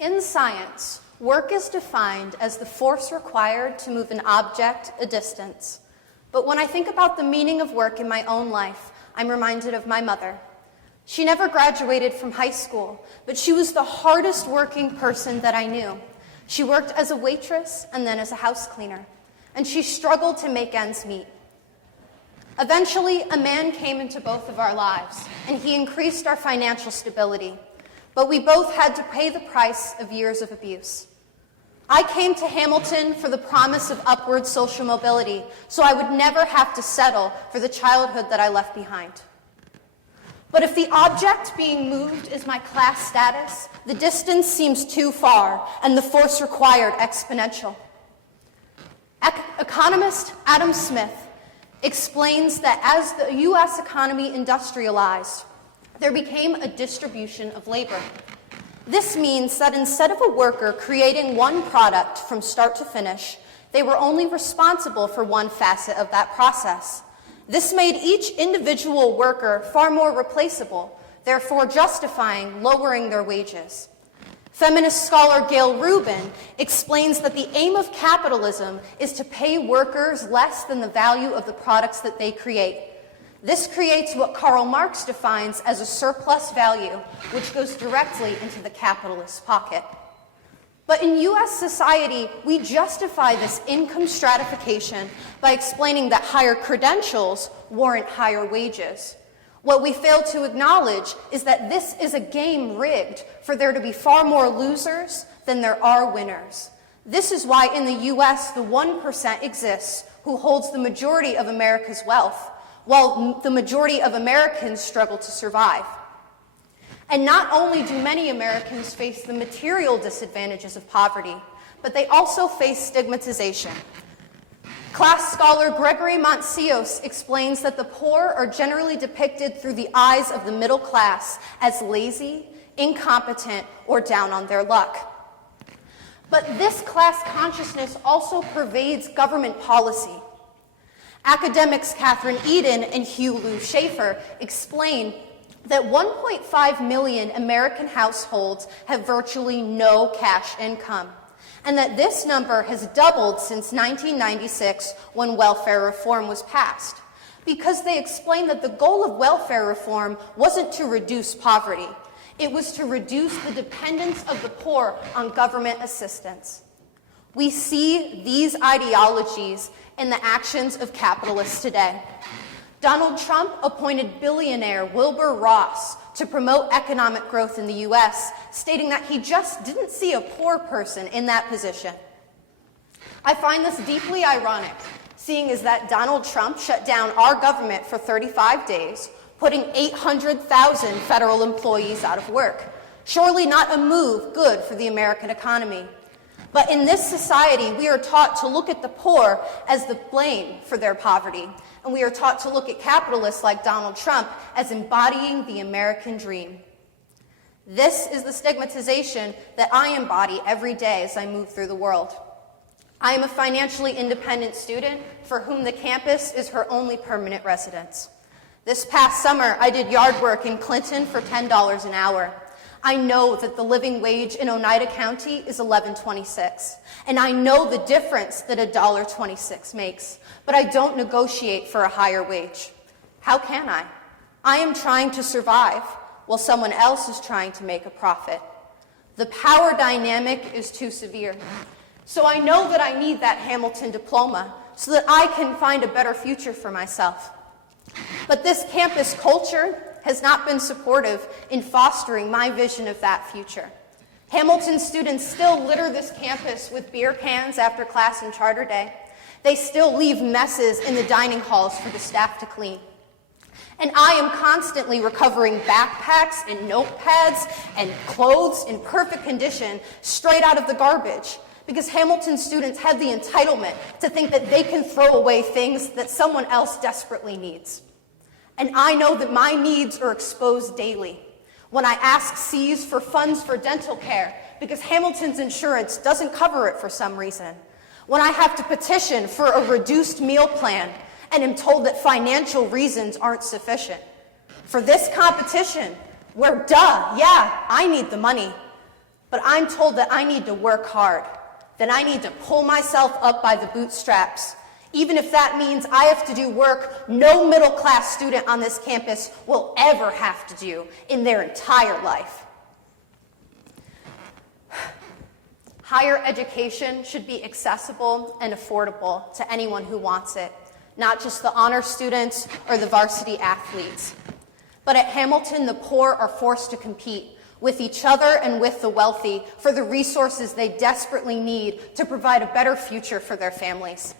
In science, work is defined as the force required to move an object a distance. But when I think about the meaning of work in my own life, I'm reminded of my mother. She never graduated from high school, but she was the hardest working person that I knew. She worked as a waitress and then as a house cleaner, and she struggled to make ends meet. Eventually, a man came into both of our lives, and he increased our financial stability. But we both had to pay the price of years of abuse. I came to Hamilton for the promise of upward social mobility, so I would never have to settle for the childhood that I left behind. But if the object being moved is my class status, the distance seems too far and the force required exponential. Economist Adam Smith explains that as the U.S. economy industrialized, there became a distribution of labor. This means that instead of a worker creating one product from start to finish, they were only responsible for one facet of that process. This made each individual worker far more replaceable, therefore justifying lowering their wages. Feminist scholar Gail Rubin explains that the aim of capitalism is to pay workers less than the value of the products that they create. This creates what Karl Marx defines as a surplus value, which goes directly into the capitalist pocket. But in U.S. society, we justify this income stratification by explaining that higher credentials warrant higher wages. What we fail to acknowledge is that this is a game rigged for there to be far more losers than there are winners. This is why in the U.S. the 1% exists who holds the majority of America's wealth, while the majority of Americans struggle to survive. And not only do many Americans face the material disadvantages of poverty, but they also face stigmatization. Class scholar Gregory Montsios explains that the poor are generally depicted through the eyes of the middle class as lazy, incompetent, or down on their luck. But this class consciousness also pervades government policy. Academics Catherine Eden and Hugh Lou Schaefer explain that 1.5 million American households have virtually no cash income, and that this number has doubled since 1996 when welfare reform was passed, because they explain that the goal of welfare reform wasn't to reduce poverty, it was to reduce the dependence of the poor on government assistance. We see these ideologies in the actions of capitalists today. Donald Trump appointed billionaire Wilbur Ross to promote economic growth in the U.S., stating that he just didn't see a poor person in that position. I find this deeply ironic, seeing as that Donald Trump shut down our government for 35 days, putting 800,000 federal employees out of work. Surely not a move good for the American economy. But in this society, we are taught to look at the poor as the blame for their poverty, and we are taught to look at capitalists like Donald Trump as embodying the American dream. This is the stigmatization that I embody every day as I move through the world. I am a financially independent student for whom the campus is her only permanent residence. This past summer, I did yard work in Clinton for $10 an hour. I know that the living wage in Oneida County is $11.26, and I know the difference that $1.26 makes, but I don't negotiate for a higher wage. How can I? I am trying to survive while someone else is trying to make a profit. The power dynamic is too severe. So I know that I need that Hamilton diploma so that I can find a better future for myself. But this campus culture has not been supportive in fostering my vision of that future. Hamilton students still litter this campus with beer cans after class and charter day. They still leave messes in the dining halls for the staff to clean. And I am constantly recovering backpacks and notepads and clothes in perfect condition straight out of the garbage, because Hamilton students have the entitlement to think that they can throw away things that someone else desperately needs. And I know that my needs are exposed daily when I ask C's for funds for dental care because Hamilton's insurance doesn't cover it for some reason, when I have to petition for a reduced meal plan and am told that financial reasons aren't sufficient. For this competition, where, yeah, I need the money, but I'm told that I need to work hard, that I need to pull myself up by the bootstraps, even if that means I have to do work no middle-class student on this campus will ever have to do in their entire life. Higher education should be accessible and affordable to anyone who wants it, not just the honor students or the varsity athletes. But at Hamilton, the poor are forced to compete with each other and with the wealthy for the resources they desperately need to provide a better future for their families.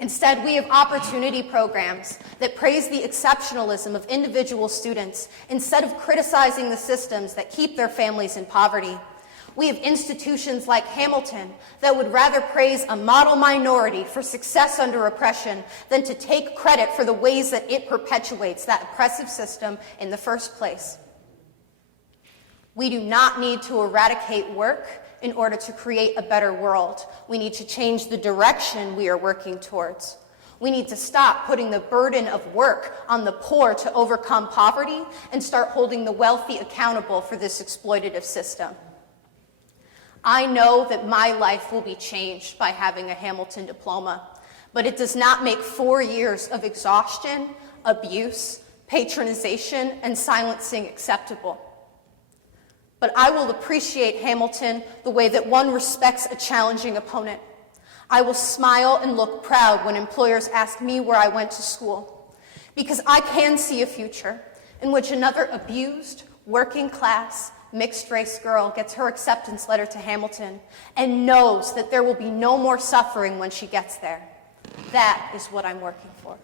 Instead, we have opportunity programs that praise the exceptionalism of individual students instead of criticizing the systems that keep their families in poverty. We have institutions like Hamilton that would rather praise a model minority for success under oppression than to take credit for the ways that it perpetuates that oppressive system in the first place. We do not need to eradicate work in order to create a better world. We need to change the direction we are working towards. We need to stop putting the burden of work on the poor to overcome poverty and start holding the wealthy accountable for this exploitative system. I know that my life will be changed by having a Hamilton diploma, but it does not make 4 years of exhaustion, abuse, patronization, and silencing acceptable. But I will appreciate Hamilton the way that one respects a challenging opponent. I will smile and look proud when employers ask me where I went to school, because I can see a future in which another abused, working class, mixed-race girl gets her acceptance letter to Hamilton and knows that there will be no more suffering when she gets there. That is what I'm working for.